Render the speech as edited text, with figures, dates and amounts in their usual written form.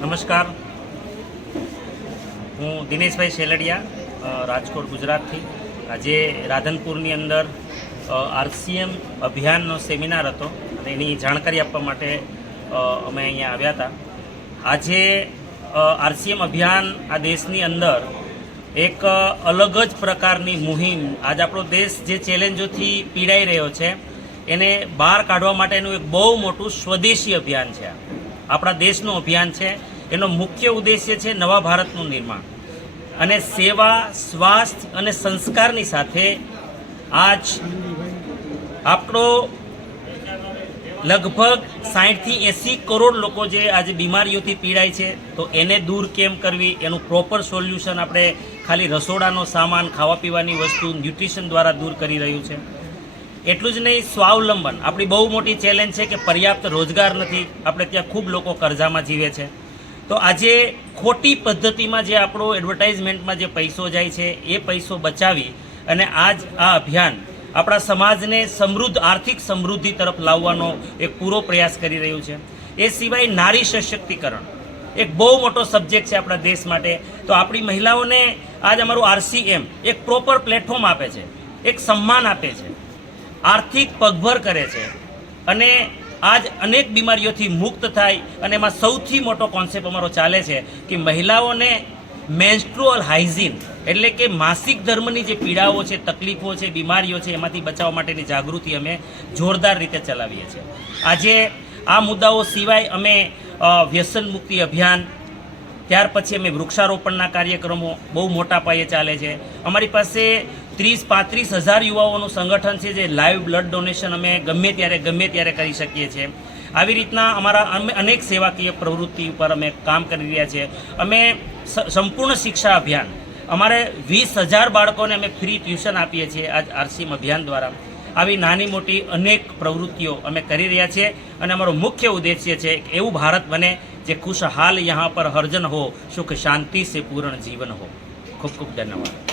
નમસ્કાર, હું દિનેશભાઈ શેલડિયા, રાજકોટ ગુજરાતથી. આજે રાધનપુરની અંદર આરસીએમ અભિયાનનો સેમિનાર હતો અને એની જાણકારી આપવા માટે અમે અહીંયા આવ્યા હતા. આજે આરસીએમ અભિયાન આ દેશની અંદર એક અલગ જ પ્રકારની મુહિમ, આજ આપણો દેશ જે ચેલેન્જોથી પીડાઈ રહ્યો છે એને બહાર કાઢવા માટેનું એક બહુ મોટું સ્વદેશી અભિયાન છે. આપણા દેશનું અભિયાન છે. એનો મુખ્ય ઉદ્દેશ્ય છે નવા ભારતનું નિર્માણ અને સેવા, સ્વાસ્થ્ય અને સંસ્કારની સાથે આજ આપણો લગભગ 60થી 80 કરોડ લોકો જે આજે બીમારીઓથી પીડાય છે, તો એને દૂર કેમ કરવી, એનું પ્રોપર સોલ્યુશન આપણે ખાલી રસોડાનો સામાન, ખાવા પીવાની વસ્તુ, ન્યુટ્રિશન દ્વારા દૂર કરી રહ્યું છે. એટલું જ નહીં, સ્વાવલંબન આપણી બહુ મોટી ચેલેન્જ છે કે પર્યાપ્ત રોજગાર નથી. આપણે ત્યાં ખૂબ લોકો કર્જામાં જીવે છે. તો આજે ખોટી પદ્ધતિમાં જે આપણો એડવર્ટાઇઝમેન્ટમાં જે પૈસો જાય છે એ પૈસો બચાવી અને આજ આ અભિયાન આપણા સમાજને સમૃદ્ધ, આર્થિક સમૃદ્ધિ તરફ લાવવાનો એક પૂરો પ્રયાસ કરી રહ્યું છે. એ સિવાય નારી સશક્તિકરણ એક બહુ મોટો સબ્જેક્ટ છે આપણા દેશ માટે. તો આપણી મહિલાઓને આજ અમારું આરસીએમ એક પ્રોપર પ્લેટફોર્મ આપે છે, એક સન્માન આપે છે, આર્થિક પગભર કરે છે અને આજ અનેક બીમારીઓથી મુક્ત થાય. અને એમાં સૌથી મોટો કોન્સેપ્ટ અમારો ચાલે છે કે મહિલાઓને મેન્સ્ટ્રુઅલ હાઇજીન એટલે કે માસિક ધર્મની જે પીડાઓ છે, તકલીફો છે, બીમારીઓ છે, એમાંથી બચાવવા માટેની જાગૃતિ અમે જોરદાર રીતે ચલાવીએ છીએ. આજે આ મુદ્દાઓ સિવાય અમે વ્યસન મુક્તિ અભિયાન, ત્યાર પછી અમે વૃક્ષારોપણના કાર્યક્રમો બહુ મોટા પાયે ચાલે છે. અમારી પાસે 30-35 હજાર યુવાઓનું સંગઠન છે જે લાઈવ બ્લડ ડોનેશન અમે ગમે ત્યારે કરી શકીએ છીએ. આવી રીતના અમારા અનેક સેવાકીય પ્રવૃત્તિ ઉપર અમે કામ કરી રહ્યા છીએ. અમે સંપૂર્ણ શિક્ષા અભિયાન, અમારે 20,000 બાળકોને અમે ફ્રી ટ્યુશન આપીએ છીએ આજ આરસીએમ અભિયાન દ્વારા. આવી નાની મોટી અનેક પ્રવૃત્તિઓ અમે કરી રહ્યા છીએ અને અમારો મુખ્ય ઉદ્દેશ્ય છે કે એવું ભારત બને જે ખુશહાલ યહાં પર હરજન હો, સુખ શાંતિ સે પૂર્ણ જીવન હો. ખૂબ ખૂબ ધન્યવાદ.